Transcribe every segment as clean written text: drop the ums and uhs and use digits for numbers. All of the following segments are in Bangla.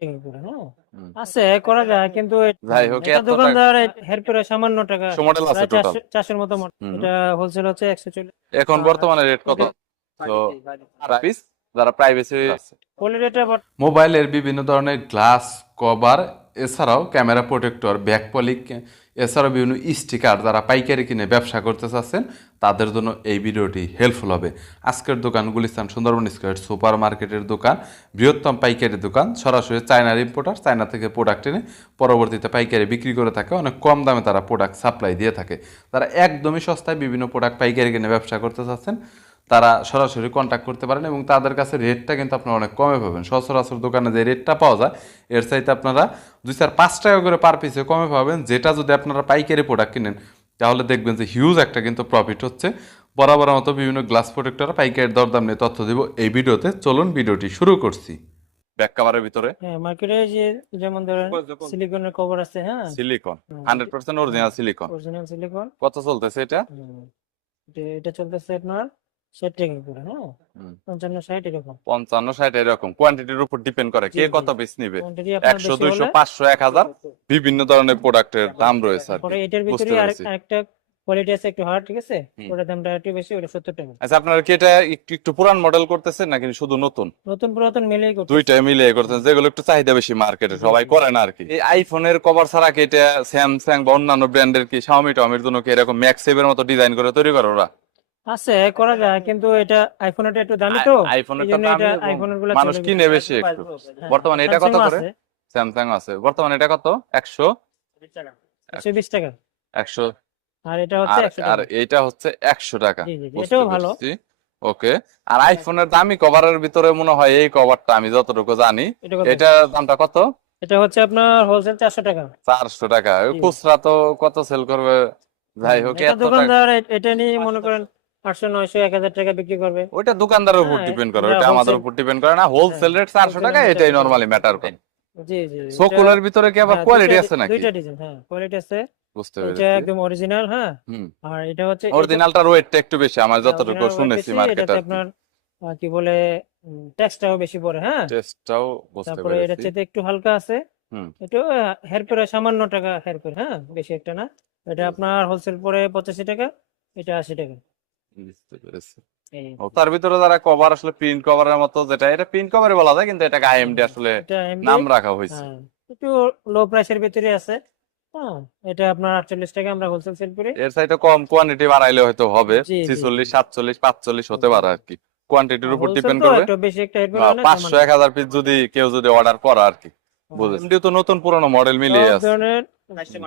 হ্যাঁ হুম। আছে, করা যায় কিন্তু যাই হোক এটা এত টাকা দোকানদার হেরফের সামান্য টাকা, 100 মডেল আছে প্রায় টোটাল। 400-400 মতো হুম। এটা হোলসেল হচ্ছে 140। এখন আর বর্তমানে রেট কত? তো প্রাইস যারা প্রাইভেসি আছে, কোয়ালিটিটা মোবাইলের বিভিন্ন ধরনের গ্লাস কভার, এছাড়াও ক্যামেরা প্রোটেক্টর, ব্যাকপলিক, এছাড়াও বিভিন্ন স্টিকার যারা পাইকারি কিনে ব্যবসা করতে চাচ্ছেন তাদের জন্য এই ভিডিওটি হেল্পফুল হবে। আজকের দোকান গুলিস্তান সুন্দরবন স্কয়ার সুপার মার্কেটের দোকান, বৃহত্তম পাইকারি দোকান, সরাসরি চায়নার ইম্পোর্টার, চায়না থেকে প্রোডাক্ট এনে পরবর্তীতে পাইকারি বিক্রি করে থাকে, অনেক কম দামে তারা প্রোডাক্ট সাপ্লাই দিয়ে থাকে। তারা একদমই সস্তায় বিভিন্ন প্রোডাক্ট পাইকারি কিনে ব্যবসা করতে চাচ্ছেন, তারা সরাসরি কন্ট্যাক্ট করতে পারেন এবং তাদের কাছে রেটটা কিন্তু আপনারা অনেক কমে পাবেন। সচরাচর দোকানে যে রেটটা পাওয়া যায় এর চাইতে আপনারা 2-4-5 টাকা করে পার পিসে কমে পাবেন। যেটা যদি আপনারা পাইকারি প্রোডাক্ট কিনেন তাহলে দেখবেন যে হিউজ একটা কিন্তু প্রফিট হচ্ছে। বরাবর মতো বিভিন্ন গ্লাস প্রোটেক্টর পাইকারি দরদাম নিয়ে তথ্য দিব এই ভিডিওতে। চলুন ভিডিওটি শুরু করছি। ব্যাক কভারের ভিতরে মার্কেটে যে যেমন ধরেন সিলিকনের কভার আছে, হ্যাঁ silicone 100% original silicone. Original silicone. কত চলতেছে এটা? এটা চলতেছে আপনার 60 টাকা করে, হ্যাঁ হুম। 55-60 এরকম। 55-60 এরকম কোয়ান্টিটির উপর ডিপেন্ড করে কে কত পিস নিবে। কোয়ান্টিটি আপনার 100 বেশি 200 হলে 500 1000 বিভিন্ন ধরনের প্রোডাক্টের দাম রয়েছে আর পরে কি। এটার বুঝতে ভিতরে পেরেছি। আরেকটা কোয়ালিটি আছে একটু হার্ড, ঠিক আছে, হুম। ওটার দামটা একটু বেশি, ওটা 70 টাকা। আচ্ছা আপনারা কি এটা একটু একটু পুরান মডেল করতেছেন নাকি শুধু নতুন? নতুন পুরাতন মিলেই করতে। দুইটাই মিলিয়ে করতেছেন, যেগুলো একটু চাহিদা বেশি মার্কেটে সবাই করে না আর কি। এই আইফোনের কভার ছাড়া কি এটা স্যামসাং বা অন্যান্য ব্র্যান্ডের কি শাওমি টাওমির জন্য কি এরকম ম্যাক্সেভের মতো ডিজাইন করে তৈরি করে ওরা? আছে, করা যায়, কিন্তু এটা আইফোনটা একটু দামি তো, এই আইফোনের জন্য দামি এটা এবং আইফোনের গুলো মানুষ চলে কিনে বেশি একটু। হ্যাঁ, বর্তমানে এটা কত স্যামসাংও করে? আছে, স্যামসাং আছে বর্তমানে এটা কত? 100 120 টাকা। 100 আর এটা হচ্ছে আর 100 আর টাকা। এইটা হচ্ছে 100 টাকা। জি জি জি, বুঝতে এটাও ভালো। পেরেছি। ওকে। আর আইফোনের দামি কভারের ভিতরে মনে হয় এই কভারটা আমি যতটুকু জানি এটা কত? এটা দামটা কত? এটা হচ্ছে আপনার হোলসেল 400 টাকা। 400 টাকা। ওই জি। খুচরা তো কত সেল করবে? যাই হোক এটা এত টাকা দোকানদার এটা নিয়ে মনে করেন 800 900 1000 টাকা বিক্রি করবে। ওইটা দোকানদারের উপর হ্যাঁ, ডিপেন্ড করে, এটা ওইটা আমাদের wholesale- উপর ডিপেন্ড করে না। হোলসেল রেট 400 টাকা, wholesale এটাই 400 নরমালি ম্যাটার করে। জি জি জি, সোকুলের ভিতরে কি আবার হ্যাঁ, কোয়ালিটি আছে নাকি? দুইটা ডিজাইন, হ্যাঁ কোয়ালিটি আছে। বুঝতে এটা পেরেছি। একদম অরিজিনাল, হ্যাঁ। হুম। আর এটা হচ্ছে অরিজিনালটার ওয়েটটা একটু বেশি আমার যতটুকু original weight শুনেছি বেশি, মার্কেটে এটাতে আর কি। আপনার কি বলে ট্যাক্সটাও বেশি পড়ে, হ্যাঁ। টেস্টটাও বুঝতে তারপরে এটা পেরেছি। চেয়ে একটু হালকা আছে, হুম। একটু হেরফের সামান্য টাকা হেরফের, হ্যাঁ, বেশি একটা না। এটা আপনার হোলসেল পরে 85 টাকা, এটা 80 টাকা। বুঝতে পেরেছি। এই ও তার ভিতরে যারা কভার আসলে প্রিন্ট কভারের মতো, যেটা এটা প্রিন্ট কভারই বলা যায় কিন্তু এটাকে আইএমডি আসলে এটা AMD, নাম রাখা হয়েছে। হ্যাঁ, একটু লো প্রাইসের ভিতরে আছে, হ্যাঁ। এটা আপনার 48 টাকা আমরা হোলসেল সেল করি। এর চাইতে কম কোয়ান্টিটি বাড়াইলে হয়তো হবে জি জি 46 47 45 হতে পারে আর কি। কোয়ান্টিটির উপর হোলসেল ডিপেন্ড তো করবে। একটু বেশি একটা হেরফের হয় না, 500 1000 পিস যদি কেউ যদি অর্ডার করে আর কি। বুঝেছি। এমনিও তো নতুন পুরনো মডেল মিলিয়ে সব আছে। ধরনের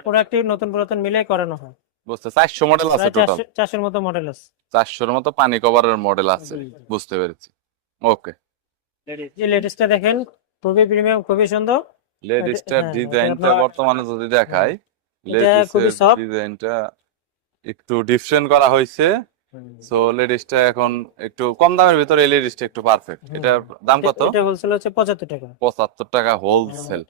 প্রোডাক্ট নতুন পুরাতন মিলে করানো হয়। বুঝতে 400 মডেল আছে প্রায় টোটাল। 400-400 মতো মডেল আছে। 400 মতো পানি কভারের মডেল আছে। জি। বুঝতে পেরেছি। ওকে। যে লেটেস্টটা দেখেন, খুবই প্রিমিয়াম, খুবই সুন্দর। লেডিসটার হ্যাঁ, ডিজাইনটা আপনার- বর্তমানে যদি দেখাই, এটা খুবই লেডিসের সফট। ডিজাইনটা একটু ডিফারেন্ট করা হয়েছে। সো লেডিসটা এখন একটু কম দামের ভিতরে এই লেডিসটা একটু পারফেক্ট। এটার দাম কত? এটা হোলসেল হচ্ছে 75 টাকা। 75 টাকা হোলসেল।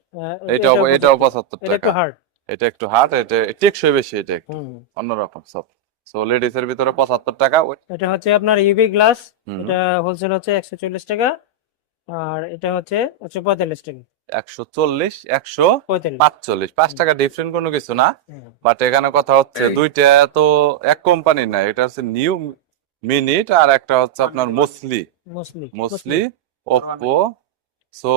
এটাও এটাও 75 এটা একটু টাকা। হার্ড। এটা একটু হার্ড, এটা টেকসই বেশি, এটা একটু অন্যরকম সব। সো লেডিসের ভিতরে 75 টাকা। এটা হচ্ছে আপনার ইউভি গ্লাস, হুম। এটা হোলসেল হচ্ছে 140 টাকা, আর এটা হচ্ছে 145 টাকা। 140 45। 145 5 টাকা ডিফারেন্ট কোনো কিছু না। বাট এখানে কথা হচ্ছে দুইটা তো এক কোম্পানি না, এটা হচ্ছে নিউ মিনিট আর একটা হচ্ছে আপনার মোসলি মুসলি ওপ্পো। সো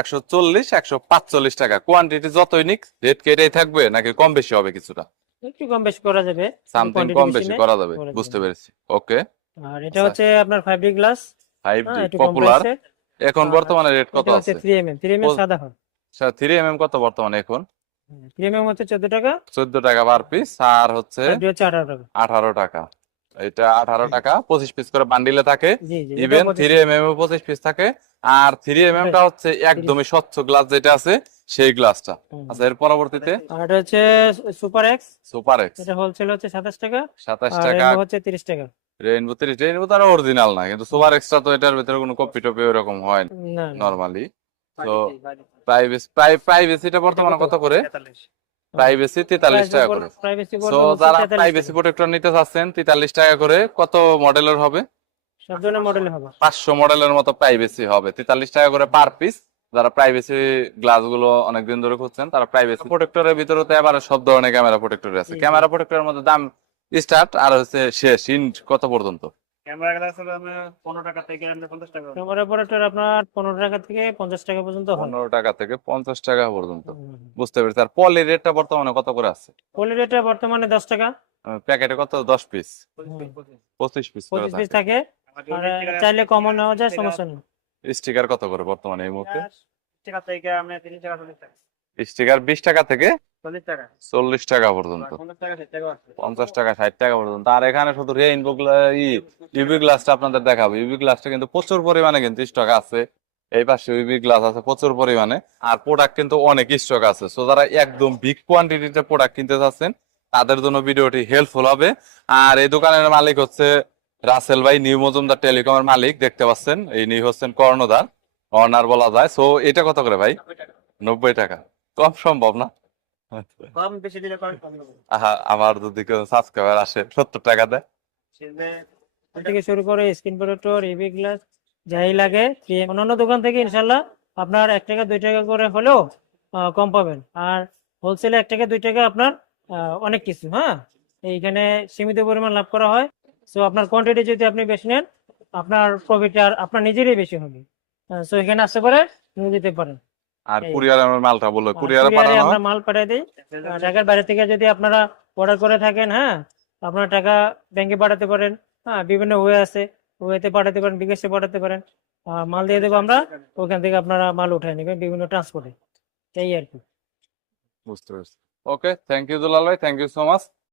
140 145 টাকা। কোয়ান্টিটি যতই নিক রেট কি এটাই থাকবে নাকি কম বেশি হবে কিছুটা? একটু কম বেশি করা যাবে, সামথিং quantity কম বেশি বেশি নেই, করা যাবে। করা বুঝতে যাবে। পেরেছি। ওকে। আর এটা হচ্ছে আপনার 5D গ্লাস, 5D একটু কম পপুলার। প্রাইসে। এখন আর বর্তমানে রেট কত এটা হচ্ছে আছে? 3mm সাদা হয়। 3mm কত বর্তমানে এখন? 3mm হচ্ছে 14 টাকা, 14 টাকা পার পিস। আর হচ্ছে 5D হচ্ছে 18 টাকা। 18 টাকা। এটা 18 টাকা, 25 পিস করে বান্ডিলে থাকে। জি জি, ইভেন এটাও 3mm এ 25 পিস থাকে। আর 3mm টা হচ্ছে একদমই স্বচ্ছ গ্লাস যেটা আছে সেই গ্লাসটা। আচ্ছা এর পরবর্তীতে আর এটা হচ্ছে সুপার এক্স, সুপার এক্স এটা হোলসেল হচ্ছে 27 টাকা, 27 আর টাকা। রেনবো হচ্ছে 30 টাকা। রেইনবো 30। রেইনবো তো অরিজিনাল না, কিন্তু সুপার এক্সট্রা তো এটার ভিতরে কোনো কপি টপি ওরকম হয় না না। নরমালি। তো প্রাইভেসিটা বর্তমানে কত করে? প্রাইভেসি 43 টাকা করে। প্রাইভেসি সো যারা প্রাইভেসি প্রোটেক্টর নিতে চাচ্ছেন 43 টাকা করে। কত মডেলের হবে? সব ধরনের মডেল হবে। 500 মডেলের মতো প্রাইভেসি হবে। 43 টাকা করে পার পিস। যারা প্রাইভেসি গ্লাস গুলো অনেকদিন ধরে খুঁজছেন, তারা প্রাইভেসি প্রোটেক্টরের ভিতরে তো এবারে সব ধরনের ক্যামেরা প্রোটেক্টর আছে। জি, জি। ক্যামেরা প্রোটেক্টরের মধ্যে দাম স্টার্ট আর হচ্ছে শেষ ইন্ড কত পর্যন্ত? ক্যামেরা গ্লাস হলো আমরা 15 টাকা থেকে আমরা 50 টাকা। ক্যামেরা অপারেটর আপনার 15 টাকা থেকে 50 টাকা পর্যন্ত হয়। 15 টাকা থেকে 50 টাকা পর্যন্ত, হুম। বুঝতে পেরেছি। আর পলির রেটটা বর্তমানে কত করে আছে? পলি রেটটা বর্তমানে 10 টাকা, প্যাকেটে কত? 10 পিস, 25 25 পিস করে 25 পিস থাকে। থাকে। আমাদের আর 19 টাকা চাইলে কমও নেওয়া যায়, সমস্যা নেই। স্টিকার কত করে বর্তমানে এই মুহূর্তে? টাকা থেকে আমরা 30 টাকা 40 টাকা। স্টিকার 20 টাকা থেকে 40 টাকা। 40 টাকা পর্যন্ত, 50 টাকা 60 টাকা আছে। 50 টাকা 60 টাকা পর্যন্ত। আর এখানে শুধু রেইনবো ইউভি গ্লাসটা আপনাদের দেখাবো। ইউভি গ্লাসটা কিন্তু প্রচুর পরিমাণে কিন্তু স্টক আছে। এই পাশে ইউভি গ্লাস আছে প্রচুর পরিমাণে, আর প্রোডাক্ট কিন্তু অনেক স্টক আছে। সো যারা একদম বিগ কোয়ান্টিটিতে প্রোডাক্ট কিনতে চাচ্ছেন তাদের জন্য ভিডিওটি হেল্পফুল হবে। আর এই দোকানের মালিক হচ্ছে রাসেল ভাই, নিউ মজুমদার টেলিকমের মালিক, দেখতে পাচ্ছেন। ইনি হচ্ছেন কর্ণধার, অনার বলা যায়। সো এটা কত করে ভাই? 90 টাকা। কম সম্ভব না? কম বেশি দিলে কম হবে। আহা, আমার যদি কেউ সাবস্ক্রাইবার আসে 70 টাকা দেয়। সেজন্য থেকে শুরু করে স্ক্রিন প্রোটেক্টর, ইভি গ্লাস যাই লাগে অন্যান্য দোকান থেকে ইনশাল্লাহ আপনার 1 টাকা 2 টাকা করে হলেও কম পাবেন। আর হোলসেলে 1 টাকা 2 টাকা আপনার অনেক কিছু, হ্যাঁ, এইখানে সীমিত পরিমাণ লাভ করা হয়। সো আপনার কোয়ান্টিটি যদি আপনি বেশি নেন, আপনার প্রফিট আর আপনার নিজেরই বেশি হবে। সো এখানে আসতে পারে নিয়ে যেতে পারেন। আর এই। কুরিয়ারের মালটা বললো, আর কুরিয়ারে কুরিয়ারে পাঠানো আমরা হয়। মাল পাঠিয়ে দিই। ঢাকার বাইরে থেকে যদি আপনারা অর্ডার করে থাকেন, হ্যাঁ, আপনার টাকা ব্যাংকে পাঠাতে পারেন, হ্যাঁ, বিভিন্ন ওয়ে আছে, ওয়েতে পাঠাতে পারেন, বিকাশে পাঠাতে পারেন। মাল দিয়ে দেবো আমরা, ওখান থেকে আপনারা মাল উঠায় নেবেন বিভিন্ন ট্রান্সপোর্টে, এই আর কি। বুঝতে পারছি। ওকে, থ্যাংক ইউ দুলাল ভাই, থ্যাংক ইউ সো মাচ।